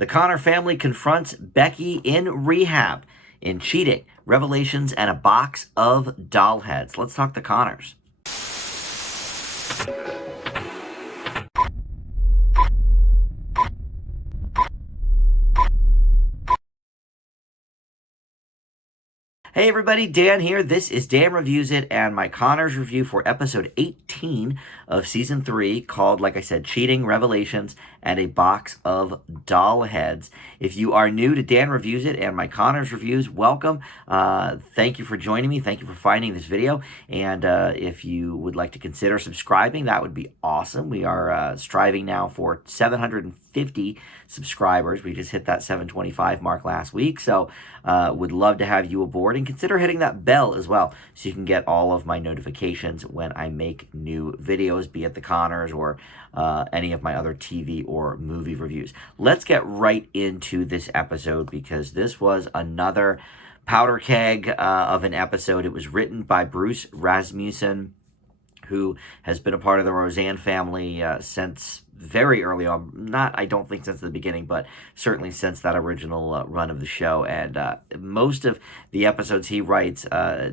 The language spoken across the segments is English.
The Connor family confronts Becky in rehab in cheating, revelations, and a box of doll heads. Let's talk the Connors. Hey everybody, Dan here. This is Dan Reviews It and my Connors review for episode 18 of season 3 called, like I said, Cheating, Revelations, and a Box of Doll Heads. If you are new to Dan Reviews It and my Connors reviews, welcome. Thank you for joining me. Thank you for finding this video. And if you would like to consider subscribing, that would be awesome. We are striving now for 750 subscribers. We just hit that 725 mark last week. So would love to have you aboard, and consider hitting that bell as well so you can get all of my notifications when I make new videos, be it the Connors or any of my other TV or movie reviews. Let's get right into this episode because this was another powder keg of an episode. It was written by Bruce Rasmussen, who has been a part of the Roseanne family since very early on. Not, I don't think since the beginning, but certainly since that original run of the show. And most of the episodes he writes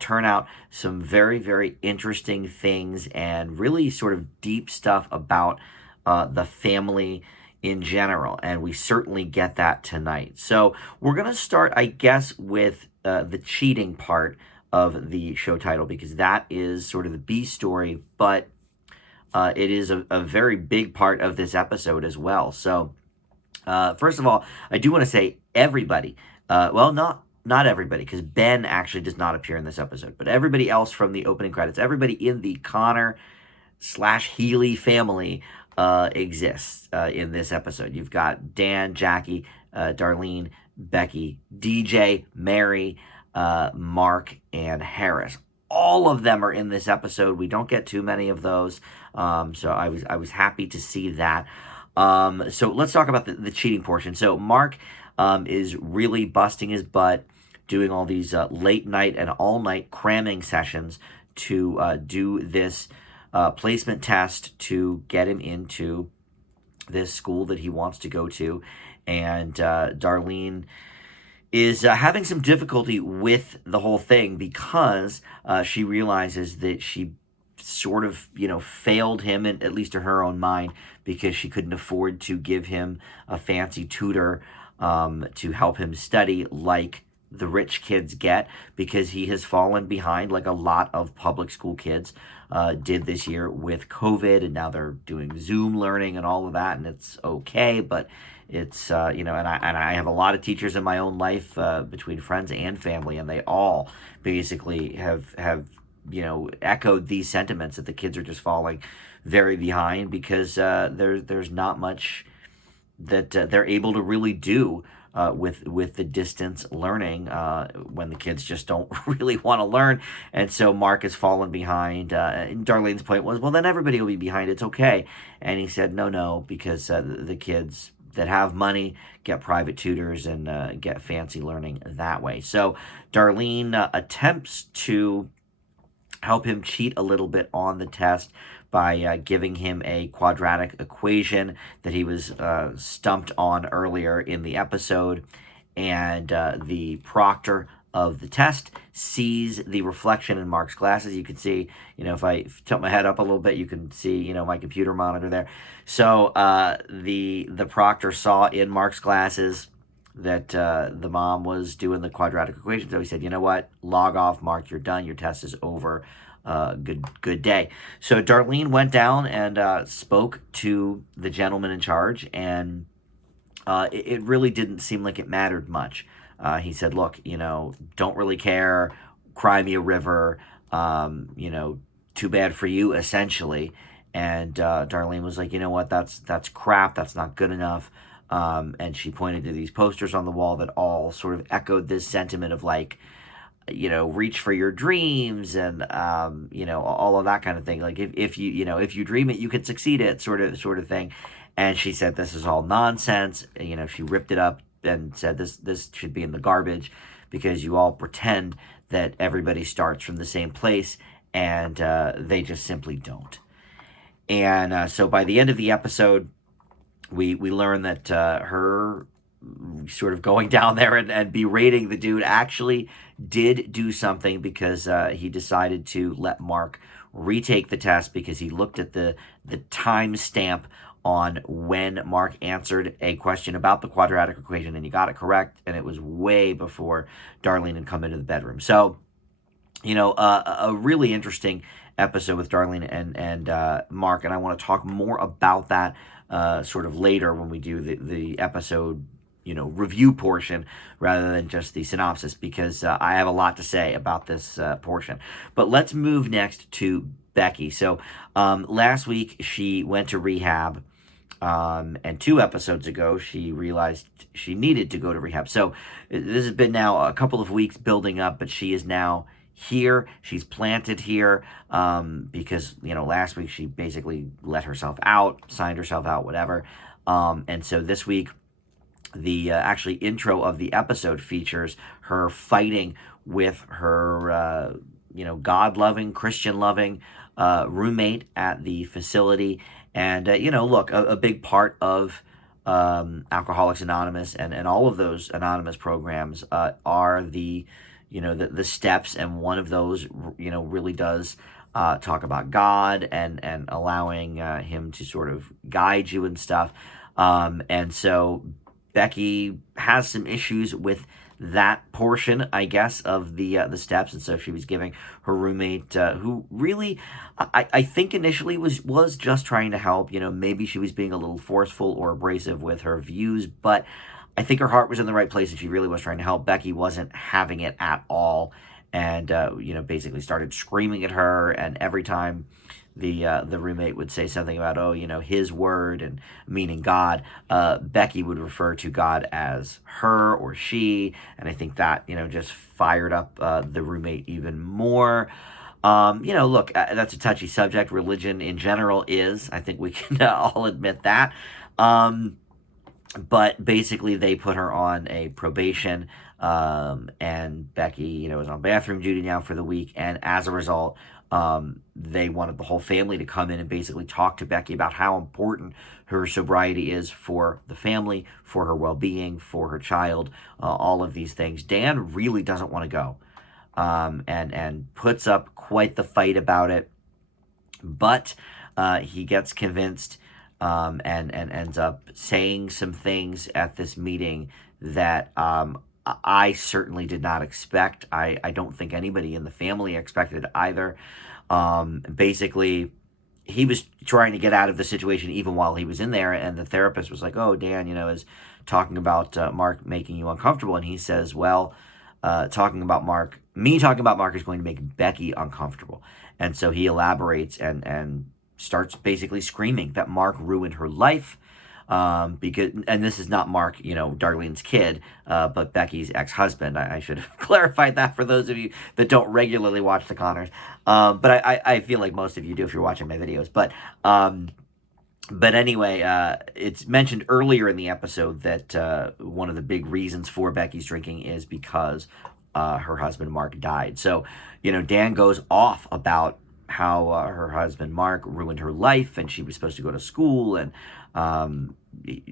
turn out some very, very interesting things and really sort of deep stuff about the family in general. And we certainly get that tonight. So we're going to start, I guess, with the cheating part of the show title, because that is sort of the B story, but it is a very big part of this episode as well. So first of all, I do want to say everybody, well, not everybody, because Ben actually does not appear in this episode, but everybody else from the opening credits, everybody in the Connor/Healy family exists in this episode. You've got Dan, Jackie, Darlene, Becky, DJ, Mary, Mark, and Harris. All of them are in this episode. We don't get too many of those, so I was happy to see that. So let's talk about the cheating portion. So Mark is really busting his butt, doing all these late night and all night cramming sessions to do this placement test to get him into this school that he wants to go to, and Darlene is having some difficulty with the whole thing because she realizes that she sort of, failed him, in, at least in her own mind, because she couldn't afford to give him a fancy tutor to help him study like the rich kids get, because he has fallen behind like a lot of public school kids did this year with COVID, and now they're doing Zoom learning and all of that, and it's okay, but it's and I have a lot of teachers in my own life, between friends and family, and they all basically have echoed these sentiments that the kids are just falling very behind because there's not much that they're able to really do with the distance learning when the kids just don't really want to learn. And so Mark has fallen behind. And Darlene's point was, well, then everybody will be behind. It's okay. And he said, no, because the kids that have money get private tutors and get fancy learning that way. So Darlene attempts to help him cheat a little bit on the test by giving him a quadratic equation that he was stumped on earlier in the episode. And the proctor of the test sees the reflection in Mark's glasses. You can see, if I tilt my head up a little bit, you can see, my computer monitor there. So the proctor saw in Mark's glasses that the mom was doing the quadratic equation. So he said, you know what, log off, Mark, you're done. Your test is over. Good day. So Darlene went down and spoke to the gentleman in charge, and it really didn't seem like it mattered much. He said, look, don't really care, cry me a river, too bad for you, essentially. And Darlene was like, you know what, that's crap, that's not good enough. And she pointed to these posters on the wall that all sort of echoed this sentiment of like, reach for your dreams and, all of that kind of thing. Like if you dream it, you can succeed it, sort of thing. And she said, this is all nonsense. She ripped it up and said, this should be in the garbage because you all pretend that everybody starts from the same place, and they just simply don't. And so by the end of the episode, we learn that her sort of going down there and berating the dude, actually did do something, because he decided to let Mark retake the test, because he looked at the time stamp on when Mark answered a question about the quadratic equation, and he got it correct, and it was way before Darlene had come into the bedroom. So, a really interesting episode with Darlene and Mark, and I want to talk more about that sort of later when we do the episode, review portion, rather than just the synopsis, because I have a lot to say about this portion. But let's move next to Becky. So last week she went to rehab, and 2 episodes ago she realized she needed to go to rehab. So this has been now a couple of weeks building up, but she is now here. She's planted here, because last week she basically let herself out, signed herself out, whatever. And so this week, the actually intro of the episode features her fighting with her God-loving, Christian-loving roommate at the facility. And look, a big part of Alcoholics Anonymous and all of those anonymous programs are the steps, and one of those really does talk about God and allowing him to sort of guide you and stuff. And so Becky has some issues with that portion, I guess, of the steps, and so she was giving her roommate, who really, I think initially was just trying to help. Maybe she was being a little forceful or abrasive with her views, but I think her heart was in the right place, and she really was trying to help. Becky wasn't having it at all, and basically started screaming at her. And every time the roommate would say something about, his word, and meaning God, Becky would refer to God as her or she, and I think that just fired up the roommate even more. Look, that's a touchy subject. Religion in general is. I think we can all admit that. But basically, they put her on a probation, and Becky, is on bathroom duty now for the week. And as a result, they wanted the whole family to come in and basically talk to Becky about how important her sobriety is for the family, for her well-being, for her child, all of these things. Dan really doesn't want to go, and puts up quite the fight about it, but he gets convinced, and ends up saying some things at this meeting that I certainly did not expect. I don't think anybody in the family expected either. Basically, he was trying to get out of the situation even while he was in there, and the therapist was like, "Oh, Dan, is talking about Mark making you uncomfortable," and he says, "Well, talking about Mark is going to make Becky uncomfortable," and so he elaborates and starts basically screaming that Mark ruined her life. And this is not Mark, Darlene's kid, but Becky's ex-husband. I should have clarified that for those of you that don't regularly watch the Connors. But I feel like most of you do if you're watching my videos. But anyway, it's mentioned earlier in the episode that one of the big reasons for Becky's drinking is because her husband Mark died. So, Dan goes off about how her husband Mark ruined her life, and she was supposed to go to school, and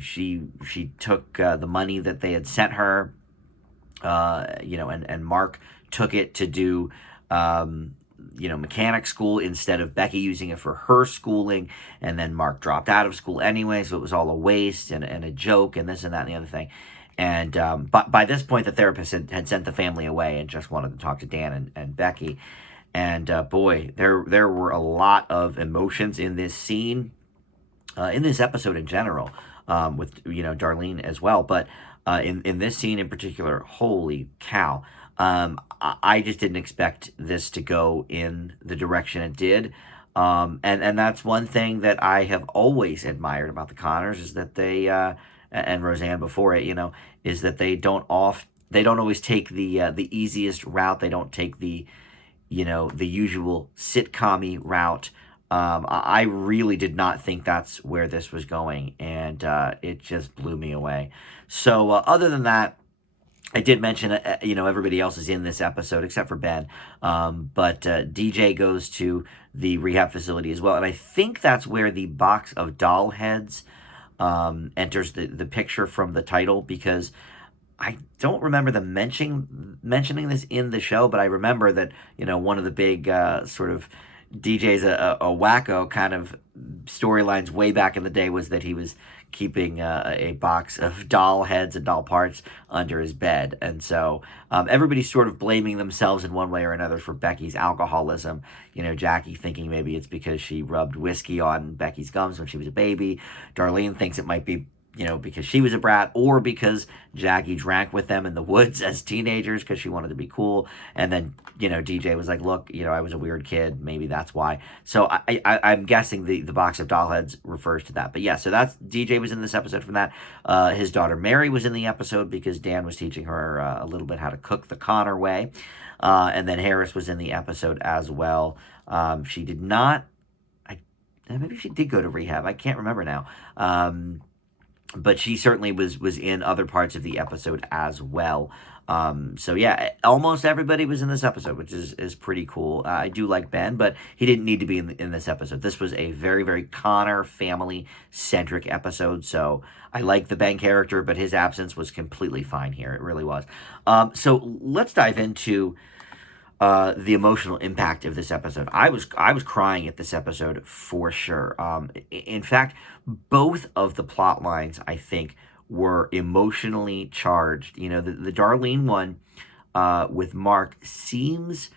she took the money that they had sent her, and Mark took it to do mechanic school instead of Becky using it for her schooling, and then Mark dropped out of school anyway, so it was all a waste and a joke and this and that and the other thing. And but by this point, the therapist had sent the family away and just wanted to talk to Dan and Becky. And boy, there were a lot of emotions in this scene, in this episode in general, with Darlene as well. But in this scene in particular, holy cow! I just didn't expect this to go in the direction it did. And that's one thing that I have always admired about the Connors, is that they and Roseanne before it, is that they don't always take the easiest route. They don't take the usual sitcom-y route. I really did not think that's where this was going, and it just blew me away. So other than that, I did mention, everybody else is in this episode except for Ben, but DJ goes to the rehab facility as well, and I think that's where the box of doll heads enters the picture from the title, because I don't remember them mentioning this in the show, but I remember that, one of the big sort of DJ's a wacko kind of storylines way back in the day was that he was keeping a box of doll heads and doll parts under his bed. And so everybody's sort of blaming themselves in one way or another for Becky's alcoholism. Jackie thinking maybe it's because she rubbed whiskey on Becky's gums when she was a baby. Darlene thinks it might be because she was a brat, or because Jackie drank with them in the woods as teenagers because she wanted to be cool. And then, DJ was like, look, I was a weird kid. Maybe that's why. So I'm guessing the box of doll heads refers to that. But yeah, so that's DJ was in this episode from that. His daughter Mary was in the episode because Dan was teaching her a little bit how to cook the Connor way. And then Harris was in the episode as well. She did not, maybe she did go to rehab. I can't remember now. But she certainly was in other parts of the episode as well. So yeah, almost everybody was in this episode, which is pretty cool. I do like Ben, but he didn't need to be in this episode. This was a very, very Connor family-centric episode, so I like the Ben character, but his absence was completely fine here. It really was. So let's dive into the emotional impact of this episode. I was crying at this episode for sure. In fact, both of the plot lines, I think, were emotionally charged. The Darlene one with Mark seems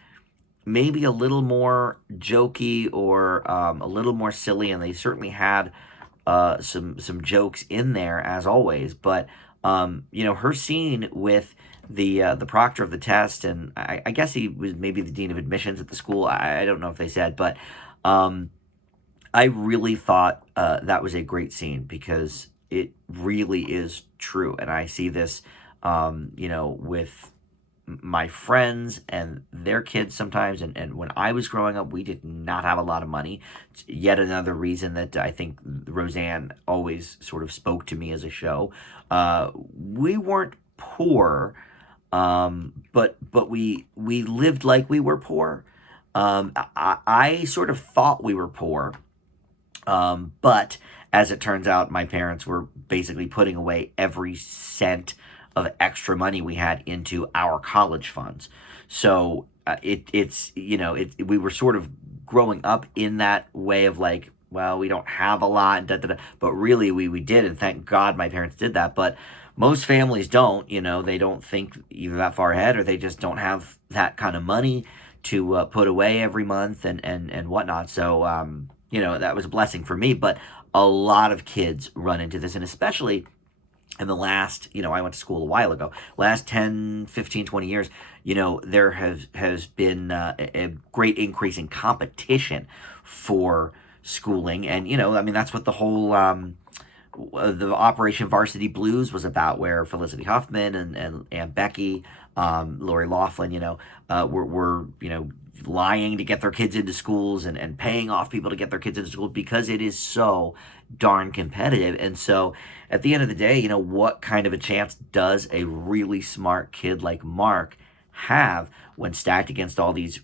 maybe a little more jokey or a little more silly, and they certainly had some jokes in there as always. But her scene with the proctor of the test, and I guess he was maybe the dean of admissions at the school. I don't know if they said, but I really thought that was a great scene because it really is true, and I see this, with my friends and their kids sometimes. And when I was growing up, we did not have a lot of money. It's yet another reason that I think Roseanne always sort of spoke to me as a show. We weren't poor, but we lived like we were poor. I sort of thought we were poor, but as it turns out, my parents were basically putting away every cent of extra money we had into our college funds. So we were sort of growing up in that way of like, well, we don't have a lot, and but really we did, and thank God my parents did that. But most families don't, they don't think either that far ahead, or they just don't have that kind of money to put away every month and whatnot. So, that was a blessing for me, but a lot of kids run into this, and especially in the last, I went to school a while ago, last 10, 15, 20 years, there has been a great increase in competition for schooling. And, that's what the whole the Operation Varsity Blues was about, where Felicity Huffman and Becky, Lori Loughlin, were lying to get their kids into schools and paying off people to get their kids into schools because it is so darn competitive. And so at the end of the day, what kind of a chance does a really smart kid like Mark have when stacked against all these,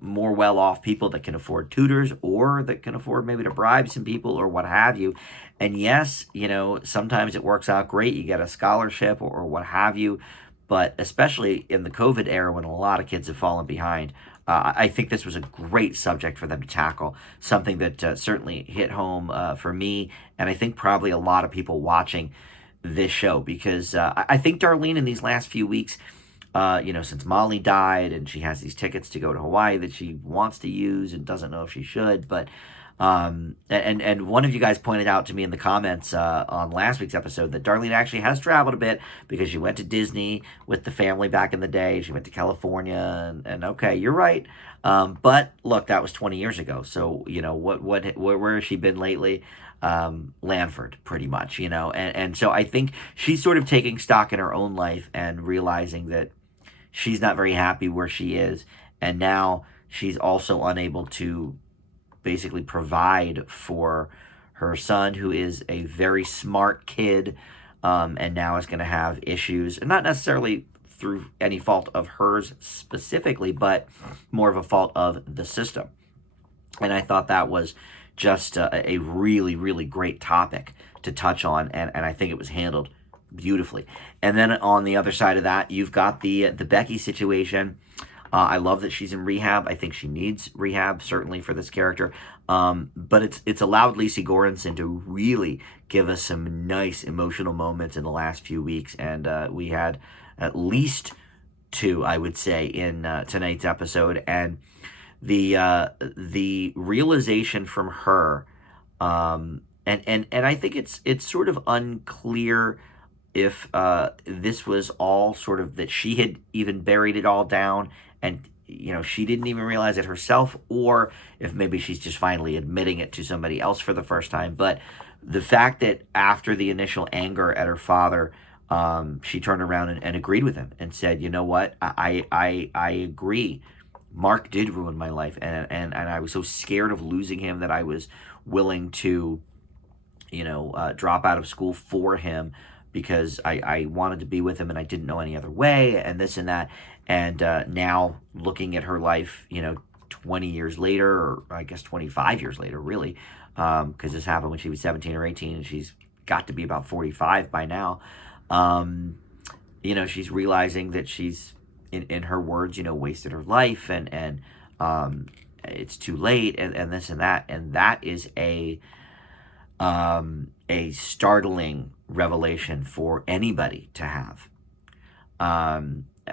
more well-off people that can afford tutors or that can afford maybe to bribe some people or what have you? And yes, sometimes it works out great. You get a scholarship or what have you. But especially in the COVID era, when a lot of kids have fallen behind, I think this was a great subject for them to tackle, something that certainly hit home for me, and I think probably a lot of people watching this show, because I think Darlene in these last few weeks, since Molly died and she has these tickets to go to Hawaii that she wants to use and doesn't know if she should, but and one of you guys pointed out to me in the comments on last week's episode that Darlene actually has traveled a bit because she went to Disney with the family back in the day. She went to California, and okay, you're right. But look, that was 20 years ago. So, where has she been lately? Lanford, pretty much, and so I think she's sort of taking stock in her own life and realizing that she's not very happy where she is. And now she's also unable to basically provide for her son, who is a very smart kid, and now is going to have issues, and not necessarily through any fault of hers specifically, but more of a fault of the system. And I thought that was just a really, really great topic to touch on, and I think it was handled beautifully. And then on the other side of that, you've got the Becky situation. I love that she's in rehab. I think she needs rehab, certainly for this character. But it's allowed Lacey Goranson to really give us some nice emotional moments in the last few weeks, and we had at least two, I would say, in tonight's episode, and the realization from her, and I think it's sort of unclear if this was all sort of that she had even buried it all down and she didn't even realize it herself, or if maybe she's just finally admitting it to somebody else for the first time. But the fact that after the initial anger at her father, she turned around and agreed with him and said, you know what, I agree. Mark did ruin my life, and I was so scared of losing him that I was willing to drop out of school for him because I wanted to be with him and I didn't know any other way, and this and that. And now looking at her life, 20 years later, or I guess 25 years later, really, because this happened when she was 17 or 18, and she's got to be about 45 by now. She's realizing that she's, in her words, wasted her life, and it's too late, and this and that. And that is a startling revelation for anybody to have.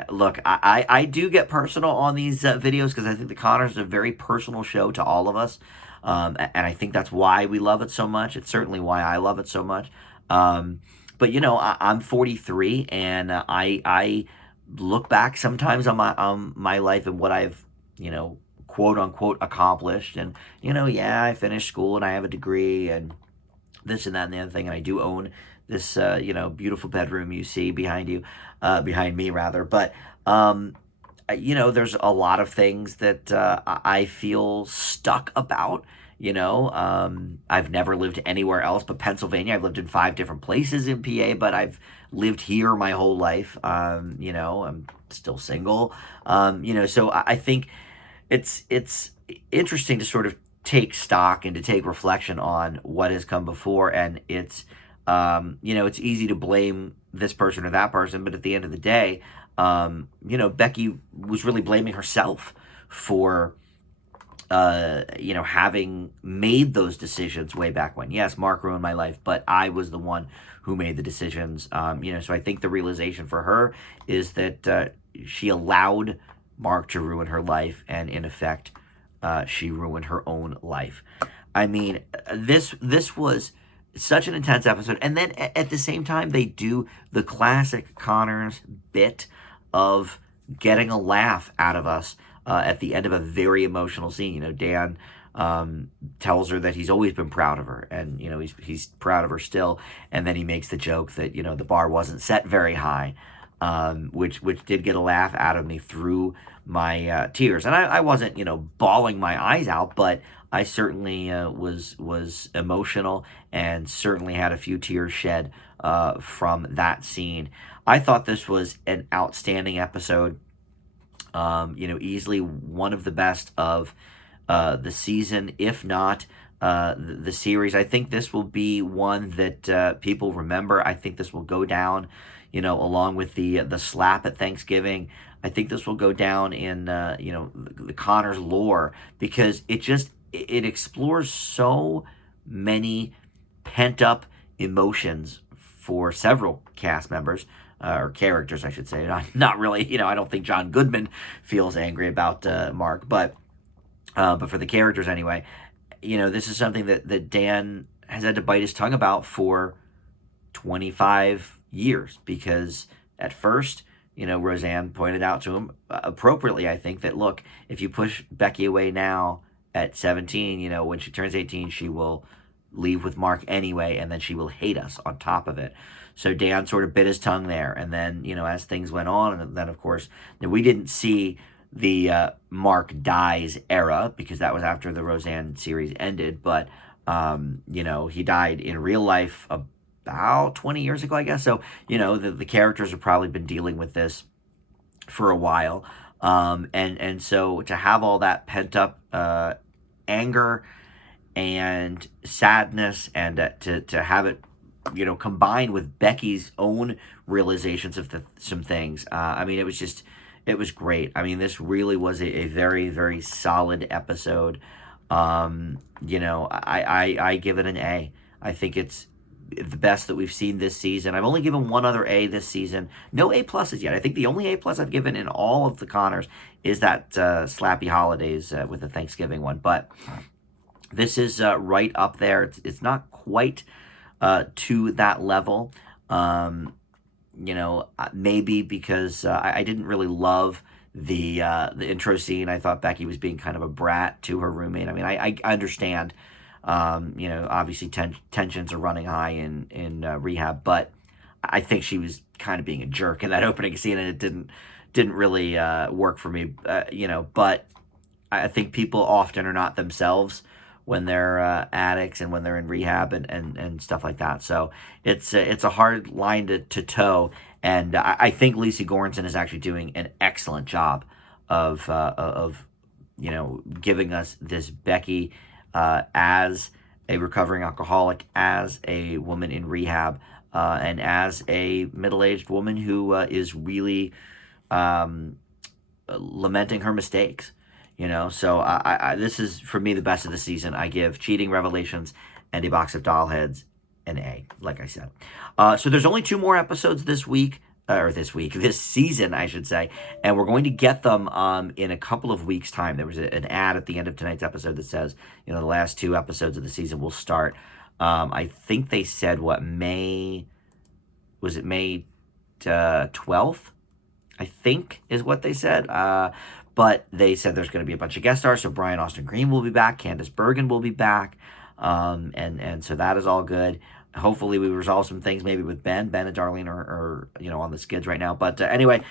Look, I do get personal on these videos because I think The Conners is a very personal show to all of us. And I think that's why we love it so much. It's certainly why I love it so much. But I'm 43, and I look back sometimes on my life and what I've quote unquote accomplished, and yeah, I finished school and I have a degree and this and that and the other thing, and I do own this beautiful bedroom you see behind you, behind me rather. But there's a lot of things that I feel stuck about. I've never lived anywhere else but Pennsylvania. I've lived in 5 different places in PA, but I've lived here my whole life. I'm still single. So I think it's interesting to sort of take stock and to take reflection on what has come before. And it's it's easy to blame this person or that person, but at the end of the day, Becky was really blaming herself for having made those decisions way back when. Yes, Mark ruined my life, but I was the one who made the decisions. So I think the realization for her is that she allowed Mark to ruin her life, and in effect, she ruined her own life. I mean, this was such an intense episode. And then at the same time, they do the classic Conners bit of getting a laugh out of us at the end of a very emotional scene. Dan tells her that he's always been proud of her, and he's proud of her still. And then he makes the joke that the bar wasn't set very high, which did get a laugh out of me through my tears. And I wasn't bawling my eyes out, but I certainly was emotional and certainly had a few tears shed from that scene. I thought this was an outstanding episode. Easily one of the best of the season, if not the series. I think this will be one that people remember. I think this will go down, along with the slap at Thanksgiving. I think this will go down in the Conners lore, because it explores so many pent up emotions for several cast members. Or characters, I should say. Not really, I don't think John Goodman feels angry about Mark, but for the characters anyway, this is something that Dan has had to bite his tongue about for 25 years, because at first, Roseanne pointed out to him, appropriately, I think, that, look, if you push Becky away now at 17, when she turns 18, she will leave with Mark anyway, and then she will hate us on top of it. So Dan sort of bit his tongue there. And then, as things went on, and then, of course, we didn't see the Mark dies era, because that was after the Roseanne series ended. But, he died in real life about 20 years ago, I guess. So, the characters have probably been dealing with this for a while. And so to have all that pent up anger and sadness, and to have it combined with Becky's own realizations of some things. I mean, it was great. I mean, this really was a very, very solid episode. I give it an A. I think it's the best that we've seen this season. I've only given one other A this season. No A pluses yet. I think the only A plus I've given in all of the Connors is that Slappy Holidays with the Thanksgiving one. But this is right up there. It's not quite to that level. Maybe because I didn't really love the intro scene. I thought Becky was being kind of a brat to her roommate. I mean, I understand. Obviously tensions are running high in rehab, but I think she was kind of being a jerk in that opening scene, and it didn't really work for me. But I think people often are not themselves when they're addicts and when they're in rehab and stuff like that. So it's a hard line to toe, and I think Lacey Goranson is actually doing an excellent job of giving us this Becky as a recovering alcoholic, as a woman in rehab, and as a middle-aged woman who is really lamenting her mistakes. So this is, for me, the best of the season. I give Cheating Revelations and A Box of Doll Heads an A, like I said. So there's only 2 more episodes this season, I should say, and we're going to get them in a couple of weeks' time. There was an ad at the end of tonight's episode that says, the last 2 episodes of the season will start. I think they said, May 12th? I think is what they said. But they said there's going to be a bunch of guest stars. So Brian Austin Green will be back. Candace Bergen will be back. And so that is all good. Hopefully we resolve some things maybe with Ben. Ben and Darlene are on the skids right now. But anyway,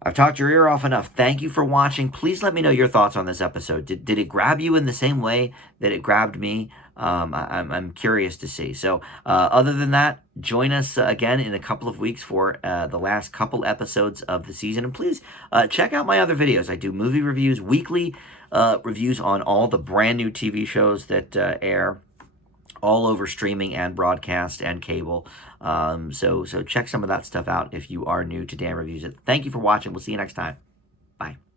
I've talked your ear off enough. Thank you for watching. Please let me know your thoughts on this episode. Did it grab you in the same way that it grabbed me? I'm curious to see. So other than that, join us again in a couple of weeks for the last couple episodes of the season. And please check out my other videos. I do movie reviews, weekly reviews on all the brand new TV shows that air all over streaming and broadcast and cable. So check some of that stuff out if you are new to Dan Reviews It. Thank you for watching. We'll see you next time. Bye.